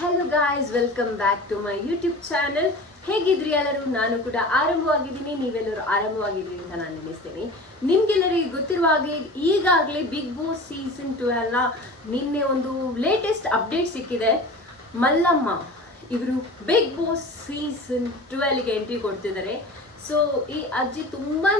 Hello guys welcome back to my YouTube channel ಹೇಗಿದ್ರಿ ಎಲ್ಲರೂ? ನಾನು ಕೂಡ ಆರಂಭವಾಗಿದ್ದೀನಿ. ನೀವೆಲ್ಲರೂ ಆರಂಭವಾಗಿದ್ರಿ ಅಂತ ನಾನು ನೆನೆಸ್ತೇನೆ. ನಿಮ್ಗೆಲ್ಲರಿಗೆ ಗೊತ್ತಿರುವ ಹಾಗೆ ಈಗಾಗಲೇ ಬಿಗ್ ಬಾಸ್ ಸೀಸನ್ ಎಲ್ಲ ನಿನ್ನೆ ಒಂದು ಲೇಟೆಸ್ಟ್ ಅಪ್ಡೇಟ್ ಸಿಕ್ಕಿದೆ. ಮಲ್ಲಮ್ಮ ಇವರು ಬಿಗ್ ಬಾಸ್ ಸೀಸನ್ ಟ್ವೆಲ್ಗೆ ಎಂಟ್ರಿ ಕೊಡ್ತಿದ್ದಾರೆ. ಸೊ ಈ ಅಜ್ಜಿ ತುಂಬಾ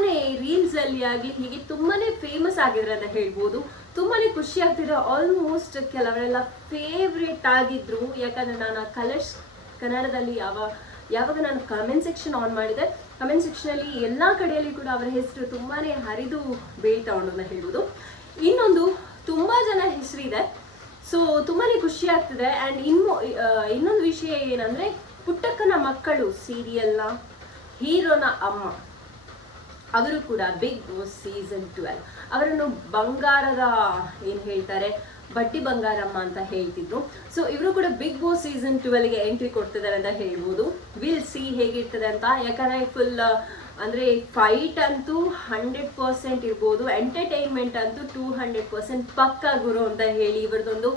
ರೀಲ್ಸ್ ಅಲ್ಲಿ ಆಗಲಿ ಹೀಗೆ ತುಂಬಾನೇ ಫೇಮಸ್ ಆಗಿದ್ರೆ ಅಂತ ಹೇಳ್ಬೋದು. ತುಂಬಾನೇ ಖುಷಿ ಆಗ್ತಿದೆ. ಆಲ್ಮೋಸ್ಟ್ ಕೆಲವರೆಲ್ಲ ಫೇವ್ರೇಟ್ ಆಗಿದ್ರು. ಯಾಕಂದ್ರೆ ನಾನು ಕಲರ್ಸ್ ಕನ್ನಡದಲ್ಲಿ ಯಾವ, ಯಾವಾಗ ನಾನು ಕಮೆಂಟ್ ಸೆಕ್ಷನ್ ಆನ್ ಮಾಡಿದೆ ಕಮೆಂಟ್ ಸೆಕ್ಷನ್ ಅಲ್ಲಿ ಎಲ್ಲಾ ಕಡೆಯಲ್ಲಿ ಕೂಡ ಅವರ ಹೆಸರು ತುಂಬಾನೇ ಹರಿದು ಬೀಳ್ತಾ ಉಂಟು ಅಂತ ಹೇಳ್ಬೋದು. ಇನ್ನೊಂದು ತುಂಬಾ ಜನ ಹೆಸರಿದೆ. ಸೊ ತುಂಬಾನೇ ಖುಷಿ ಆಗ್ತಿದೆ. ಅಂಡ್ ಇನ್ನು ಇನ್ನೊಂದು ವಿಷಯ ಏನಂದ್ರೆ ಪುಟ್ಟಕ್ಕನ ಮಕ್ಕಳು ಸೀರಿಯಲ್ನ ಹೀರೋನ ಅಮ್ಮ. ಅವರು ಕೂಡ ಬಿಗ್ ಬಾಸ್ ಸೀಸನ್ ಟ್ವೆಲ್ ಅವರನ್ನು ಬಂಗಾರದ ಏನು ಹೇಳ್ತಾರೆ ಬಟ್ಟಿ ಬಂಗಾರಮ್ಮ ಅಂತ ಹೇಳ್ತಿದ್ರು. ಸೊ ಇವರು ಕೂಡ ಬಿಗ್ ಬಾಸ್ ಸೀಸನ್ ಟ್ವೆಲ್ಗೆ ಎಂಟ್ರಿ ಕೊಡ್ತಿದ್ದಾರೆ ಅಂತ ಹೇಳ್ಬೋದು. ವಿಲ್ ಸಿ ಹೇಗಿರ್ತದೆ ಅಂತ. ಯಾಕಂದ್ರೆ ಫುಲ್ ಅಂದ್ರೆ ಫೈಟ್ ಅಂತೂ ಹಂಡ್ರೆಡ್ ಪರ್ಸೆಂಟ್ ಇರ್ಬೋದು. ಎಂಟರ್ಟೈನ್ಮೆಂಟ್ ಅಂತೂ ಟೂ ಹಂಡ್ರೆಡ್ ಪರ್ಸೆಂಟ್ ಪಕ್ಕ ಗುರು ಅಂತ ಹೇಳಿ ಇವ್ರದ್ದೊಂದು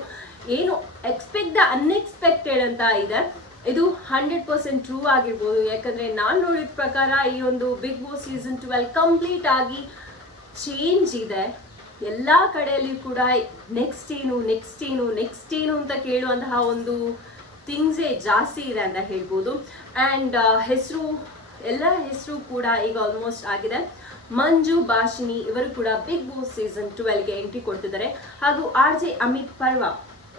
ಏನು ಎಕ್ಸ್ಪೆಕ್ಟ್ ದ ಅನ್ಎಕ್ಸ್ಪೆಕ್ಟೆಡ್ ಅಂತ ಇದೆ. ಇದು ಹಂಡ್ರೆಡ್ ಪರ್ಸೆಂಟ್ ಟ್ರೂ ಆಗಿರ್ಬೋದು. ಯಾಕಂದ್ರೆ ನಾನು ನೋಡಿದ ಪ್ರಕಾರ ಈ ಒಂದು Bigg Boss season twelve complete ಆಗಿ ಚೇಂಜ್ ಇದೆ. ಎಲ್ಲ ಕಡೆಯಲ್ಲಿ ಕೂಡ ನೆಕ್ಸ್ಟ್ ಏನು ನೆಕ್ಸ್ಟ್ ಏನು ನೆಕ್ಸ್ಟ್ ಏನು ಅಂತ ಕೇಳುವಂತಹ ಒಂದು ಥಿಂಗ್ಸೇ ಜಾಸ್ತಿ ಇದೆ ಅಂತ ಹೇಳ್ಬೋದು. ಆ್ಯಂಡ್ ಹೆಸರು ಎಲ್ಲ ಹೆಸರು ಕೂಡ ಈಗ ಆಲ್ಮೋಸ್ಟ್ ಆಗಿದೆ. ಮಂಜು ಭಾಷಿನಿ ಇವರು ಕೂಡ ಬಿಗ್ ಬಾಸ್ ಸೀಸನ್ ಟ್ವೆಲ್ಗೆ ಎಂಟ್ರಿ ಕೊಡ್ತಿದ್ದಾರೆ ಹಾಗೂ ಆರ್ ಜೆ ಅಮಿತ್ ಪರ್ವ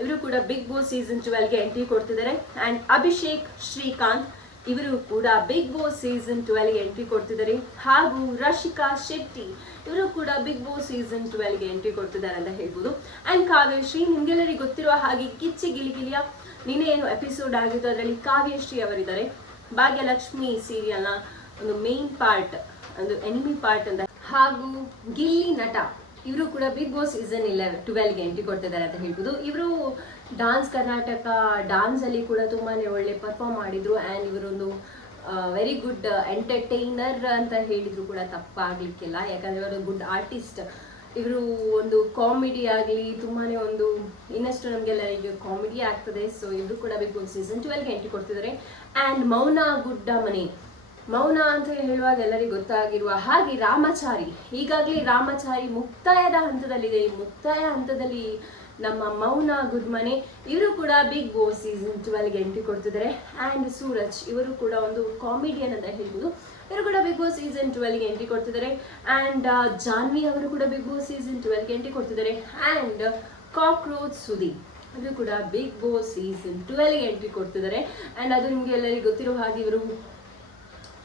ಇವರು ಕೂಡ ಬಿಗ್ ಬಾಸ್ ಸೀಸನ್ ಟ್ವೆಲ್ಗೆ ಎಂಟ್ರಿ ಕೊಡ್ತಿದ್ದಾರೆ. ಆ್ಯಂಡ್ ಅಭಿಷೇಕ್ ಶ್ರೀಕಾಂತ್ ಇವರು ಕೂಡ ಬಿಗ್ ಬಾಸ್ ಸೀಸನ್ ಟ್ವೆಲ್ಗೆ ಎಂಟ್ರಿ ಕೊಡ್ತಿದ್ದಾರೆ. ಹಾಗೂ ರಶಿಕಾ ಶೆಟ್ಟಿ ಇವರು ಕೂಡ ಬಿಗ್ ಬಾಸ್ ಸೀಸನ್ ಟ್ವೆಲ್ಗೆ ಎಂಟ್ರಿ ಕೊಡ್ತಿದ್ದಾರೆ ಅಂತ ಹೇಳ್ಬೋದು. ಆ್ಯಂಡ್ ಕಾವ್ಯಶ್ರೀ, ನಿಮ್ಗೆಲ್ಲರಿಗೆ ಗೊತ್ತಿರುವ ಹಾಗೆ ಕಿಚ್ಚಿ ಗಿಲಿಗಿಲಿಯ ನಿನ್ನೆ ಏನು ಎಪಿಸೋಡ್ ಆಗಿತ್ತು? ಅದರಲ್ಲಿ ಕಾವ್ಯಶ್ರೀ ಅವರಿದ್ದಾರೆ. ಭಾಗ್ಯಲಕ್ಷ್ಮಿ ಸೀರಿಯಲ್ನ ಒಂದು ಮೇನ್ ಪಾರ್ಟ್ ಒಂದು ಎನಿಮಿ ಪಾರ್ಟ್ ಅಂತ. ಹಾಗೂ ಗಿಲ್ಲಿ ನಟ ಇವರು ಕೂಡ ಬಿಗ್ ಬಾಸ್ ಸೀಸನ್ ಇಲ್ಲ ಟ್ವೆಲ್ಗೆ ಎಂಟ್ರಿ ಕೊಡ್ತಿದ್ದಾರೆ ಅಂತ ಹೇಳ್ಬೋದು. ಇವರು ಡಾನ್ಸ್ ಕರ್ನಾಟಕ ಡಾನ್ಸ್ ಅಲ್ಲಿ ಕೂಡ ತುಂಬಾನೇ ಒಳ್ಳೆ ಪರ್ಫಾರ್ಮ್ ಮಾಡಿದ್ರು ಆ್ಯಂಡ್ ಇವರೊಂದು ವೆರಿ ಗುಡ್ ಎಂಟರ್ಟೈನರ್ ಅಂತ ಹೇಳಿದ್ರು ಕೂಡ ತಪ್ಪಾಗ್ಲಿಕ್ಕಿಲ್ಲ. ಯಾಕಂದ್ರೆ ಇವರು ಗುಡ್ ಆರ್ಟಿಸ್ಟ್ ಇವರು ಒಂದು ಕಾಮಿಡಿ ಆಗಲಿ, ತುಂಬಾನೇ ಒಂದು ಇನ್ನಷ್ಟು ನಮಗೆಲ್ಲ ಈಗ ಕಾಮಿಡಿ ಆಗ್ತದೆ. ಸೊ ಇವರು ಕೂಡ ಬಿಗ್ ಬಾಸ್ ಸೀಸನ್ ಟ್ವೆಲ್ಗೆ ಎಂಟ್ರಿ ಕೊಡ್ತಿದ್ದಾರೆ. ಆ್ಯಂಡ್ ಮೌನ ಗುಡ್ಡ ಮನೆ ಮೌನ ಅಂತ ಹೇಳುವಾಗ ಎಲ್ಲರಿಗೂ ಗೊತ್ತಾಗಿರುವ ಹಾಗೆ ರಾಮಚಾರಿ, ಈಗಾಗಲೇ ರಾಮಚಾರಿ ಮುಕ್ತಾಯದ ಹಂತದಲ್ಲಿದೆ. ಈ ಮುಕ್ತಾಯ ಹಂತದಲ್ಲಿ ನಮ್ಮ ಮೌನ ಗುರ್ಮನೆ ಇವರು ಕೂಡ ಬಿಗ್ ಬಾಸ್ ಸೀಸನ್ ಟ್ವೆಲ್ಗೆ ಎಂಟ್ರಿ ಕೊಡ್ತಿದ್ದಾರೆ. ಆ್ಯಂಡ್ ಸೂರಜ್, ಇವರು ಕೂಡ ಒಂದು ಕಾಮಿಡಿಯನ್ ಅಂತ ಹೇಳ್ಬೋದು. ಇವರು ಕೂಡ ಬಿಗ್ ಬಾಸ್ ಸೀಸನ್ ಟ್ವೆಲ್ಗೆ ಎಂಟ್ರಿ ಕೊಡ್ತಿದ್ದಾರೆ. ಆ್ಯಂಡ್ ಜಾನ್ವಿ ಅವರು ಕೂಡ ಬಿಗ್ ಬಾಸ್ ಸೀಸನ್ ಟ್ವೆಲ್ಗೆ ಎಂಟ್ರಿ ಕೊಡ್ತಿದ್ದಾರೆ. ಆ್ಯಂಡ್ ಕಾಕ್ರೋಚ್ ಸುದಿ ಅದು ಕೂಡ ಬಿಗ್ ಬಾಸ್ ಸೀಸನ್ ಟ್ವೆಲ್ಗೆ ಎಂಟ್ರಿ ಕೊಡ್ತಿದ್ದಾರೆ. ಆ್ಯಂಡ್ ಅದು ನಿಮಗೆ ಎಲ್ಲರಿಗೂ ಗೊತ್ತಿರೋ ಹಾಗೆ ಇವರು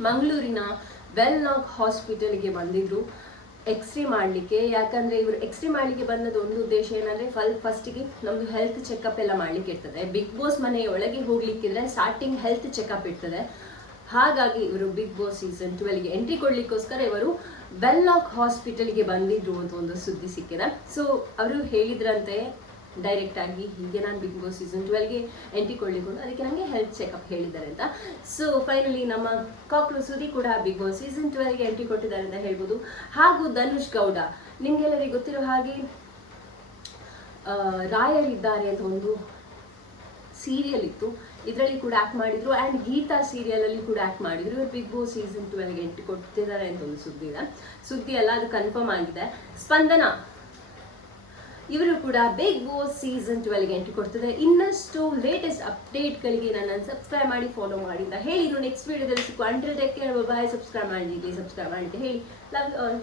ಮಂಗಳೂರಿನ ವೆಲ್ ನಾಕ್ ಹಾಸ್ಪಿಟಲ್ಗೆ ಬಂದಿದ್ರು. ಎಕ್ಸ್ರೇ ಮಾಡಲಿಕ್ಕೆ. ಯಾಕಂದ್ರೆ ಇವರು ಎಕ್ಸ್ರೇ ಮಾಡಲಿಕ್ಕೆ ಬಂದದ್ದು ಒಂದು ಉದ್ದೇಶ ಏನಂದ್ರೆ ಫಲ್ ಫಸ್ಟಿಗೆ ನಮ್ದು ಹೆಲ್ತ್ ಚೆಕಪ್ ಎಲ್ಲ ಮಾಡ್ಲಿಕ್ಕೆ ಇರ್ತದೆ. ಬಿಗ್ ಬಾಸ್ ಮನೆಯ ಒಳಗೆ ಹೋಗ್ಲಿಕ್ಕಿದ್ರೆ ಸ್ಟಾರ್ಟಿಂಗ್ ಹೆಲ್ತ್ ಚೆಕಪ್ ಇರ್ತದೆ. ಹಾಗಾಗಿ ಇವರು ಬಿಗ್ ಬಾಸ್ ಸೀಸನ್ ಟ್ವೆಲ್ಗೆ ಎಂಟ್ರಿ ಕೊಡ್ಲಿಕ್ಕೋಸ್ಕರ ಇವರು ವೆಲ್ ನಾಕ್ ಹಾಸ್ಪಿಟಲ್ಗೆ ಬಂದಿದ್ರು ಅಂತ ಒಂದು ಸುದ್ದಿ ಸಿಕ್ಕಿದೆ. ಸೊ ಅವರು ಹೇಳಿದ್ರಂತೆ ಡೈರೆಕ್ಟ್ ಆಗಿ ಹೀಗೆ ನಾನು ಬಿಗ್ ಬಾಸ್ ಸೀಸನ್ ಟ್ವೆಲ್ಗೆ ಎಂಟ್ರಿ ಕೊಡ್ಲಿಕ್ಕೊಂಡು ಅದಕ್ಕೆ ನನಗೆ ಹೆಲ್ತ್ ಚೆಕಪ್ ಹೇಳಿದ್ದಾರೆ ಅಂತ. ಸೊ ಫೈನಲಿ ನಮ್ಮ ಕಾಕ್ರು ಸುದಿ ಕೂಡ ಬಿಗ್ ಬಾಸ್ ಸೀಸನ್ ಟ್ವೆಲ್ಗೆ ಎಂಟ್ರಿ ಕೊಟ್ಟಿದ್ದಾರೆ ಅಂತ ಹೇಳ್ಬೋದು. ಹಾಗೂ ಧನುಷ್ ಗೌಡ. ನಿಮ್ಗೆಲ್ಲರಿಗೂ ಗೊತ್ತಿರೋ ಹಾಗೆ ರಾಯರಿದ್ದಾರೆ ಅಂತ ಒಂದು ಸೀರಿಯಲ್ ಇತ್ತು. ಇದರಲ್ಲಿ ಕೂಡ ಆಕ್ಟ್ ಮಾಡಿದ್ರು. ಆ್ಯಂಡ್ ಗೀತಾ ಸೀರಿಯಲ್ ಅಲ್ಲಿ ಕೂಡ ಆಕ್ಟ್ ಮಾಡಿದ್ರು. ಇವರು ಬಿಗ್ ಬಾಸ್ ಸೀಸನ್ ಟ್ವೆಲ್ಗೆ ಎಂಟ್ರಿ ಕೊಡ್ತಿದ್ದಾರೆ ಅಂತ ಒಂದು ಸುದ್ದಿ ಇದೆ. ಸುದ್ದಿ ಅಲ್ಲ ಅದು ಕನ್ಫರ್ಮ್ ಆಗಿದೆ. ಸ್ಪಂದನ. ಇವರು ಕೂಡ ಬಿಗ್ ಬಾಸ್ ಸೀಸನ್ ಟ್ವೆಲ್ಗೆ ಎಂಟ್ರಿ ಕೊಡ್ತಿದ್ದಾರೆ ಇನ್ನಷ್ಟು ಲೇಟೆಸ್ಟ್ ಅಪ್ಡೇಟ್ಗಳಿಗೆ ನನ್ನನ್ನು ಸಬ್ಸ್ಕ್ರೈಬ್ ಮಾಡಿ ಫಾಲೋ ಮಾಡಿ ಅಂತ ಹೇಳಿದ್ರು ನೆಕ್ಸ್ಟ್ ವೀಡಿಯೋದಲ್ಲಿ ಸಿಕ್ಕು ಅಂಟಿಲ್ ಟೆಕ್ ಬಾಯ್ ಸಬ್ಸ್ಕ್ರೈಬ್ ಮಾಡಿ ಸಬ್ಸ್ಕ್ರೈಬ್ ಮಾಡಿ ಅಂತ ಹೇಳಿ. Love all